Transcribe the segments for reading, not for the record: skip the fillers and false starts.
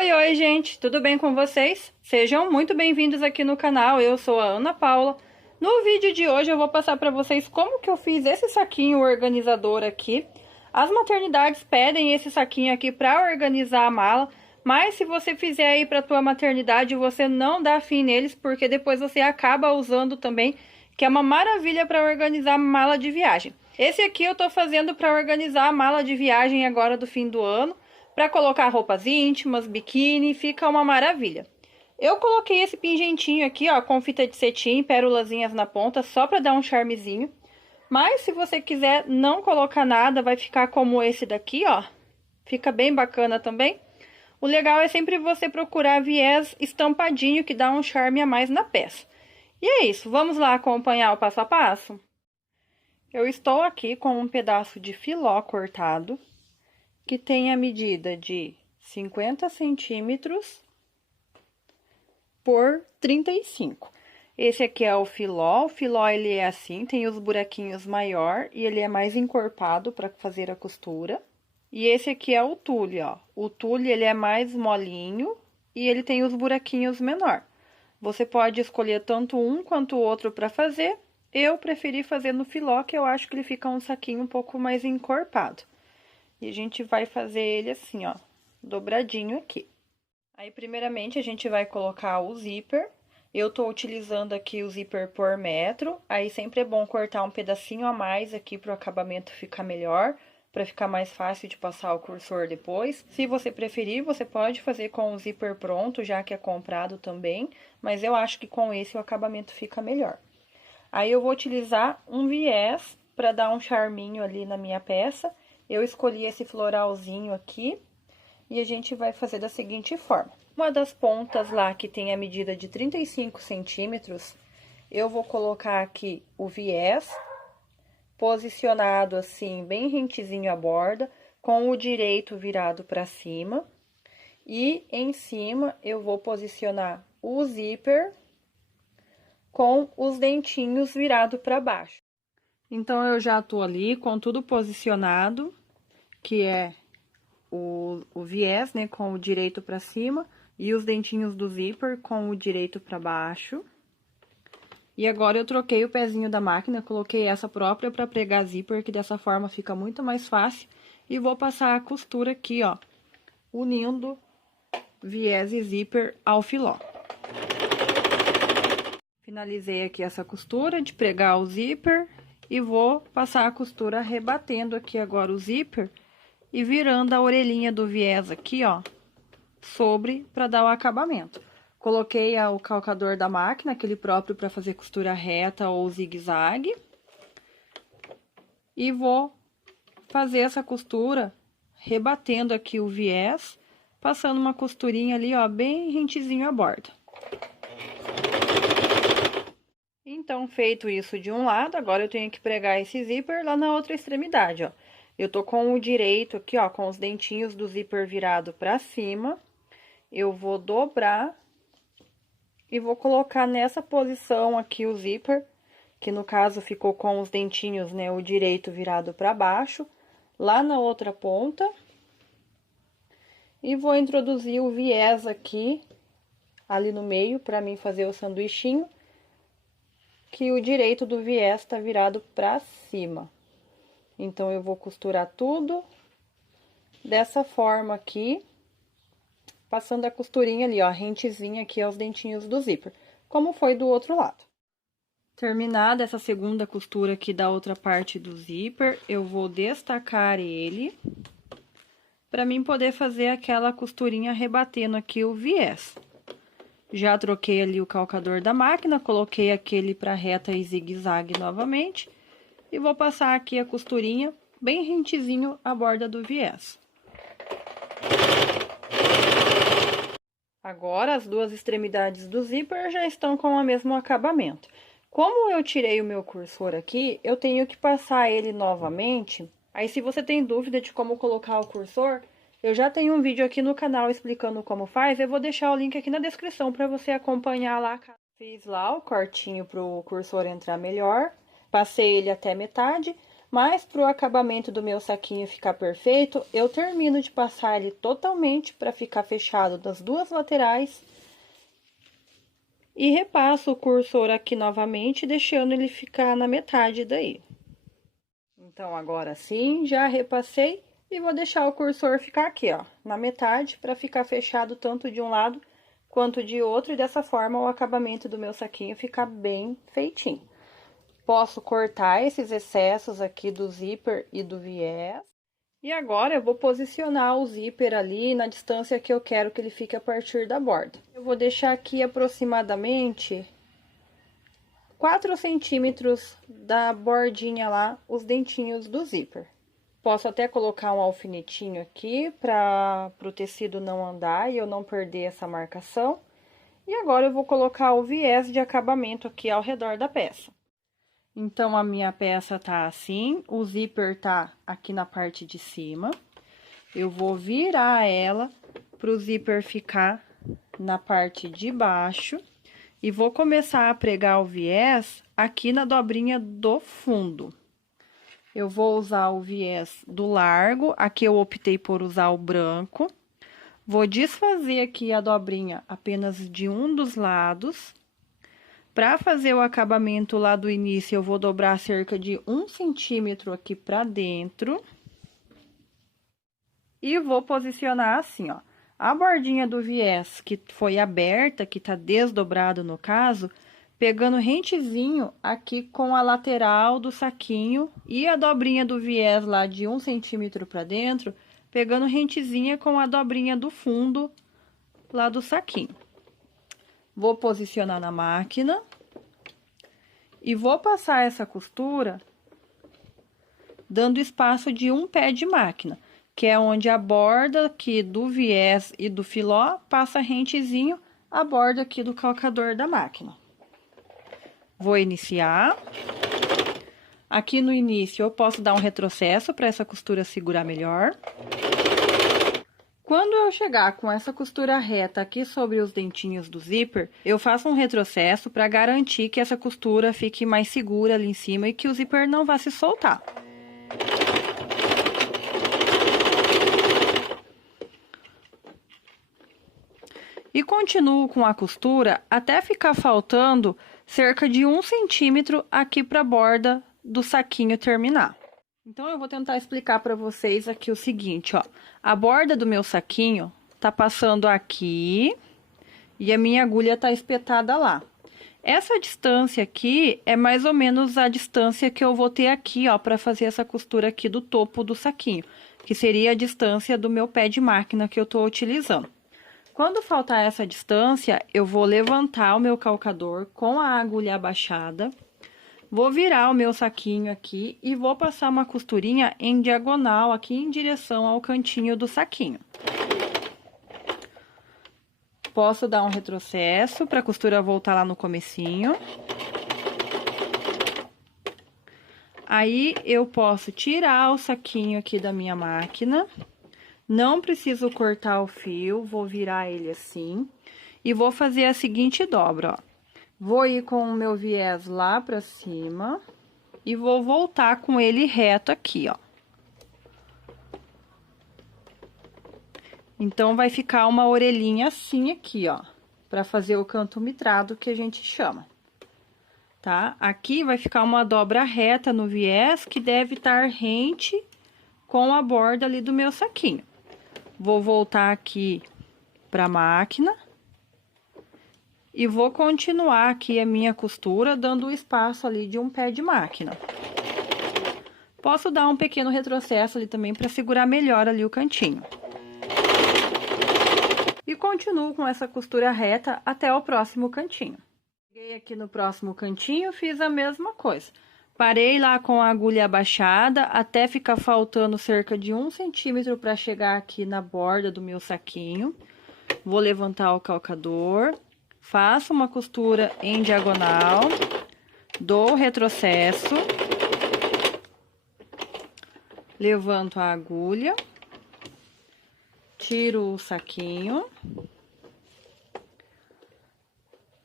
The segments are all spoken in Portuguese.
Oi, gente, tudo bem com vocês? Sejam muito bem-vindos aqui no canal, eu sou a Ana Paula. No vídeo de hoje eu vou passar para vocês como que eu fiz esse saquinho organizador aqui. As maternidades pedem esse saquinho aqui para organizar a mala, mas se você fizer aí para tua maternidade, você não dá fim neles, porque depois você acaba usando também, que é uma maravilha para organizar a mala de viagem. Esse aqui eu tô fazendo para organizar a mala de viagem agora do fim do ano. Para colocar roupas íntimas, biquíni, fica uma maravilha. Eu coloquei esse pingentinho aqui, ó, com fita de cetim, pérolazinhas na ponta, só para dar um charmezinho. Mas se você quiser não colocar nada, vai ficar como esse daqui, ó. Fica bem bacana também. O legal é sempre você procurar viés estampadinho, que dá um charme a mais na peça. E é isso, vamos lá acompanhar o passo a passo? Eu estou aqui com um pedaço de filó cortado, que tem a medida de 50 centímetros por 35. Esse aqui é o filó ele é assim, tem os buraquinhos maior e ele é mais encorpado para fazer a costura. E esse aqui é o tule, ó. O tule ele é mais molinho e ele tem os buraquinhos menor. Você pode escolher tanto um quanto o outro para fazer. Eu preferi fazer no filó, que eu acho que ele fica um saquinho um pouco mais encorpado. E a gente vai fazer ele assim, ó, dobradinho aqui. Aí, primeiramente, a gente vai colocar o zíper. Eu tô utilizando aqui o zíper por metro. Aí, sempre é bom cortar um pedacinho a mais aqui pro acabamento ficar melhor, para ficar mais fácil de passar o cursor depois. Se você preferir, você pode fazer com o zíper pronto, já que é comprado também. Mas eu acho que com esse o acabamento fica melhor. Aí, eu vou utilizar um viés para dar um charminho ali na minha peça. Eu escolhi esse floralzinho aqui e a gente vai fazer da seguinte forma. Uma das pontas lá que tem a medida de 35 centímetros, eu vou colocar aqui o viés, posicionado assim, bem rentezinho a borda, com o direito virado para cima. E em cima eu vou posicionar o zíper com os dentinhos virados para baixo. Então, eu já tô ali com tudo posicionado, que é o viés, né, com o direito pra cima, e os dentinhos do zíper com o direito pra baixo. E agora eu troquei o pezinho da máquina, coloquei essa própria pra pregar zíper, que dessa forma fica muito mais fácil. E vou passar a costura aqui, ó, unindo viés e zíper ao filó. Finalizei aqui essa costura de pregar o zíper. E vou passar a costura rebatendo aqui agora o zíper e virando a orelhinha do viés aqui, ó, sobre para dar o acabamento. Coloquei o calcador da máquina, aquele próprio para fazer costura reta ou zigue-zague. E vou fazer essa costura rebatendo aqui o viés, passando uma costurinha ali, ó, bem rentezinho a borda. Então, feito isso de um lado, agora eu tenho que pregar esse zíper lá na outra extremidade, ó. Eu tô com o direito aqui, ó, com os dentinhos do zíper virado pra cima. Eu vou dobrar e vou colocar nessa posição aqui o zíper, que no caso ficou com os dentinhos, né, o direito virado pra baixo, lá na outra ponta. E vou introduzir o viés aqui, ali no meio, pra mim fazer o sanduichinho, que o direito do viés tá virado pra cima. Então, eu vou costurar tudo dessa forma aqui, passando a costurinha ali, ó, rentezinha aqui aos dentinhos do zíper, como foi do outro lado. Terminada essa segunda costura aqui da outra parte do zíper, eu vou destacar ele, pra mim poder fazer aquela costurinha rebatendo aqui o viés. Já troquei ali o calcador da máquina, coloquei aquele para reta e zigue-zague novamente. E vou passar aqui a costurinha bem rentezinho à borda do viés. Agora, as duas extremidades do zíper já estão com o mesmo acabamento. Como eu tirei o meu cursor aqui, eu tenho que passar ele novamente. Aí, se você tem dúvida de como colocar o cursor, eu já tenho um vídeo aqui no canal explicando como faz, eu vou deixar o link aqui na descrição para você acompanhar lá. Fiz lá o cortinho para o cursor entrar melhor, passei ele até metade, Mas para o acabamento do meu saquinho ficar perfeito, eu termino de passar ele totalmente para ficar fechado das duas laterais. E repasso o cursor aqui novamente, deixando ele ficar na metade daí. Então, agora sim, já repassei e vou deixar o cursor ficar aqui, ó, na metade, para ficar fechado tanto de um lado quanto de outro. E dessa forma, o acabamento do meu saquinho fica bem feitinho. Posso cortar esses excessos aqui do zíper e do viés. E agora, eu vou posicionar o zíper ali na distância que eu quero que ele fique a partir da borda. Eu vou deixar aqui aproximadamente 4 centímetros da bordinha lá, os dentinhos do zíper. Posso até colocar um alfinetinho aqui para o tecido não andar e eu não perder essa marcação. E agora eu vou colocar o viés de acabamento aqui ao redor da peça. Então, a minha peça tá assim, o zíper tá aqui na parte de cima. Eu vou virar ela pro zíper ficar na parte de baixo. E vou começar a pregar o viés aqui na dobrinha do fundo. Eu vou usar o viés do largo, aqui eu optei por usar o branco. Vou desfazer aqui a dobrinha apenas de um dos lados. Para fazer o acabamento lá do início, eu vou dobrar cerca de 1 centímetro aqui para dentro. E vou posicionar assim, ó. A bordinha do viés que foi aberta, que tá desdobrado no caso, pegando rentezinho aqui com a lateral do saquinho. E a dobrinha do viés lá de 1 centímetro para dentro, pegando rentezinha com a dobrinha do fundo lá do saquinho. Vou posicionar na máquina e vou passar essa costura dando espaço de um pé de máquina, que é onde a borda aqui do viés e do filó passa rentezinho a borda aqui do calcador da máquina. Vou iniciar. Aqui no início eu posso dar um retrocesso para essa costura segurar melhor. Quando eu chegar com essa costura reta aqui sobre os dentinhos do zíper, eu faço um retrocesso para garantir que essa costura fique mais segura ali em cima e que o zíper não vá se soltar. E continuo com a costura até ficar faltando cerca de 1 centímetro aqui para a borda do saquinho terminar. Então, eu vou tentar explicar para vocês aqui o seguinte, ó. A borda do meu saquinho tá passando aqui e a minha agulha tá espetada lá. Essa distância aqui é mais ou menos a distância que eu vou ter aqui, ó, para fazer essa costura aqui do topo do saquinho, que seria a distância do meu pé de máquina que eu tô utilizando. Quando faltar essa distância, eu vou levantar o meu calcador com a agulha abaixada. Vou virar o meu saquinho aqui e vou passar uma costurinha em diagonal aqui em direção ao cantinho do saquinho. Posso dar um retrocesso para a costura voltar lá no comecinho. Aí, eu posso tirar o saquinho aqui da minha máquina. Não preciso cortar o fio, vou virar ele assim. E vou fazer a seguinte dobra, ó. Vou ir com o meu viés lá pra cima e vou voltar com ele reto aqui, ó. Então, vai ficar uma orelhinha assim aqui, ó, pra fazer o canto mitrado que a gente chama, tá? Aqui vai ficar uma dobra reta no viés que deve estar rente com a borda ali do meu saquinho. Vou voltar aqui pra máquina. E vou continuar aqui a minha costura, dando o espaço ali de um pé de máquina. Posso dar um pequeno retrocesso ali também para segurar melhor ali o cantinho. E continuo com essa costura reta até o próximo cantinho. Cheguei aqui no próximo cantinho, fiz a mesma coisa. Parei lá com a agulha abaixada até ficar faltando cerca de 1 centímetro para chegar aqui na borda do meu saquinho. Vou levantar o calcador. Faço uma costura em diagonal, dou retrocesso, levanto a agulha, tiro o saquinho,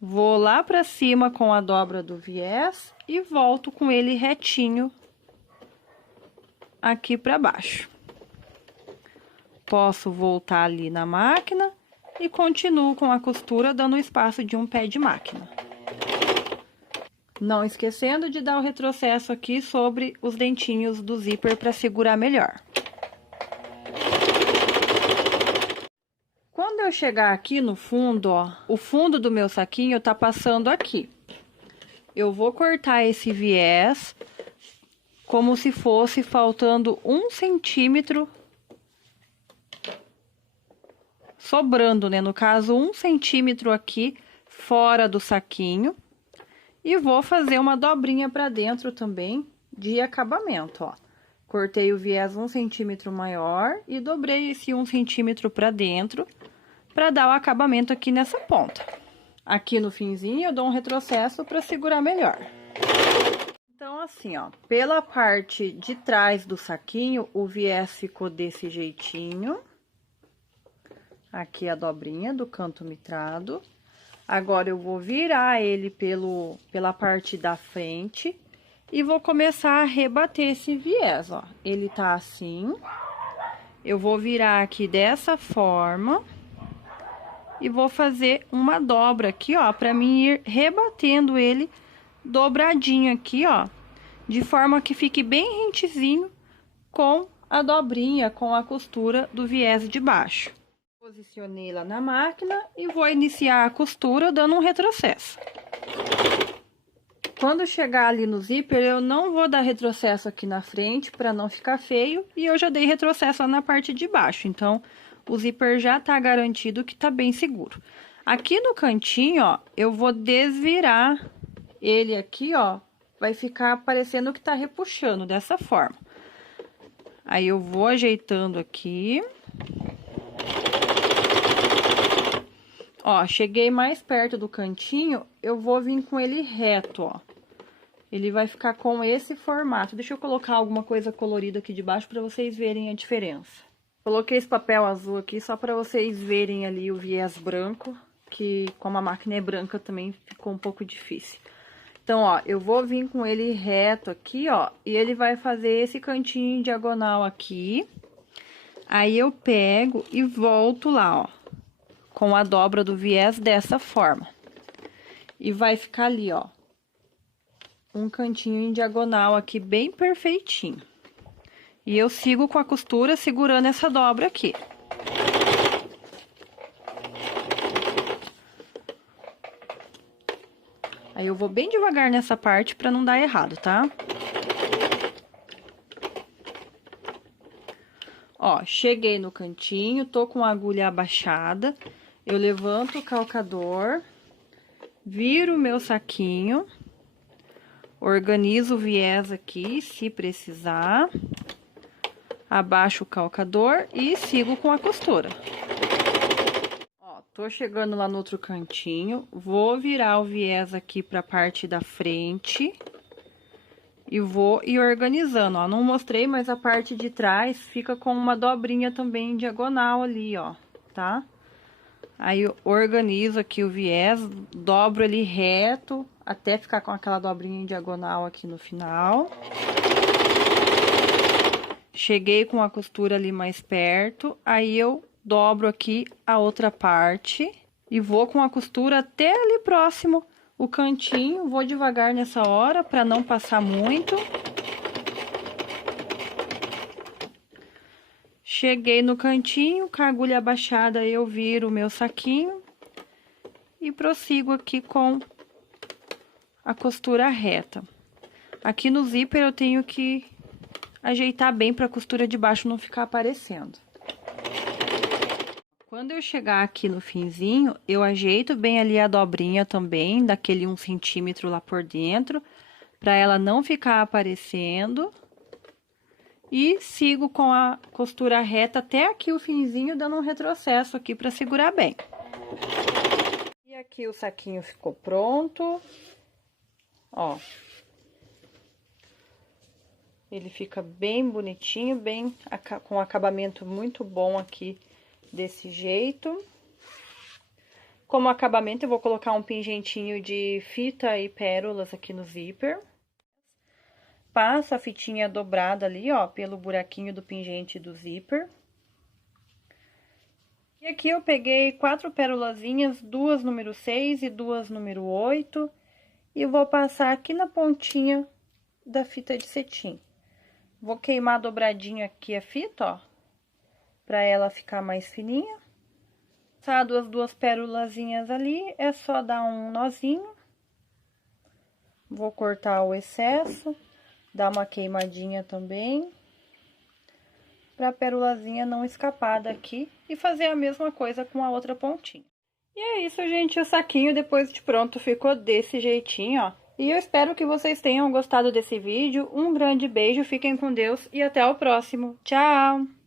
vou lá pra cima com a dobra do viés e volto com ele retinho aqui pra baixo. Posso voltar ali na máquina e continuo com a costura dando espaço de um pé de máquina. Não esquecendo de dar o retrocesso aqui sobre os dentinhos do zíper para segurar melhor. Quando eu chegar aqui no fundo, ó, o fundo do meu saquinho tá passando aqui. Eu vou cortar esse viés como se fosse faltando 1 centímetro, sobrando, né? No caso, 1 centímetro aqui fora do saquinho. E vou fazer uma dobrinha pra dentro também de acabamento, ó. Cortei o viés 1 centímetro maior e dobrei esse 1 centímetro pra dentro, pra dar o acabamento aqui nessa ponta. Aqui no finzinho eu dou um retrocesso pra segurar melhor. Então, assim, ó, pela parte de trás do saquinho, o viés ficou desse jeitinho. Aqui a dobrinha do canto mitrado. Agora, eu vou virar ele pela parte da frente e vou começar a rebater esse viés, ó. Ele tá assim. Eu vou virar aqui dessa forma e vou fazer uma dobra aqui, ó, pra mim ir rebatendo ele dobradinho aqui, ó, de forma que fique bem rentezinho com a dobrinha, com a costura do viés de baixo. Posicionei lá na máquina e vou iniciar a costura dando um retrocesso. Quando chegar ali no zíper, eu não vou dar retrocesso aqui na frente para não ficar feio, e eu já dei retrocesso lá na parte de baixo, então o zíper já tá garantido que tá bem seguro. Aqui no cantinho, ó, eu vou desvirar ele aqui, ó, vai ficar parecendo que tá repuxando dessa forma. Aí eu vou ajeitando aqui. Ó, cheguei mais perto do cantinho, eu vou vir com ele reto, ó. Ele vai ficar com esse formato. Deixa eu colocar alguma coisa colorida aqui de baixo para vocês verem a diferença. Coloquei esse papel azul aqui só para vocês verem ali o viés branco, que como a máquina é branca também ficou um pouco difícil. Então, ó, eu vou vir com ele reto aqui, ó, e ele vai fazer esse cantinho diagonal aqui. Aí eu pego e volto lá, ó, com a dobra do viés dessa forma. E vai ficar ali, ó, um cantinho em diagonal aqui bem perfeitinho. E eu sigo com a costura segurando essa dobra aqui. Aí eu vou bem devagar nessa parte pra não dar errado, tá? Ó, cheguei no cantinho, tô com a agulha abaixada. Eu levanto o calcador, viro o meu saquinho, organizo o viés aqui, se precisar, abaixo o calcador e sigo com a costura. Ó, tô chegando lá no outro cantinho, vou virar o viés aqui pra parte da frente e vou ir organizando, ó. Não mostrei, mas a parte de trás fica com uma dobrinha também diagonal ali, ó, tá? Aí eu organizo aqui o viés, dobro ele reto, até ficar com aquela dobrinha em diagonal aqui no final. Cheguei com a costura ali mais perto, aí eu dobro aqui a outra parte e vou com a costura até ali próximo o cantinho. Vou devagar nessa hora para não passar muito. Cheguei no cantinho, com a agulha abaixada, eu viro o meu saquinho e prossigo aqui com a costura reta. Aqui no zíper eu tenho que ajeitar bem para a costura de baixo não ficar aparecendo. Quando eu chegar aqui no finzinho, eu ajeito bem ali a dobrinha também, daquele 1 centímetro lá por dentro, para ela não ficar aparecendo. E sigo com a costura reta até aqui o finzinho, dando um retrocesso aqui para segurar bem. E aqui o saquinho ficou pronto. Ó. Ele fica bem bonitinho, bem com acabamento muito bom aqui desse jeito. Como acabamento, eu vou colocar um pingentinho de fita e pérolas aqui no zíper. passo a fitinha dobrada ali, ó, pelo buraquinho do pingente do zíper. E aqui eu peguei 4 pérolazinhas, 2 número 6 e 2 número 8, e vou passar aqui na pontinha da fita de cetim. Vou queimar dobradinho aqui a fita, ó, pra ela ficar mais fininha. Passado as 2 pérolazinhas ali, é só dar um nozinho. Vou cortar o excesso, dar uma queimadinha também, pra pérolazinha não escapar daqui, e fazer a mesma coisa com a outra pontinha. E é isso, gente, o saquinho depois de pronto ficou desse jeitinho, ó. E eu espero que vocês tenham gostado desse vídeo. Um grande beijo, fiquem com Deus e até o próximo. Tchau!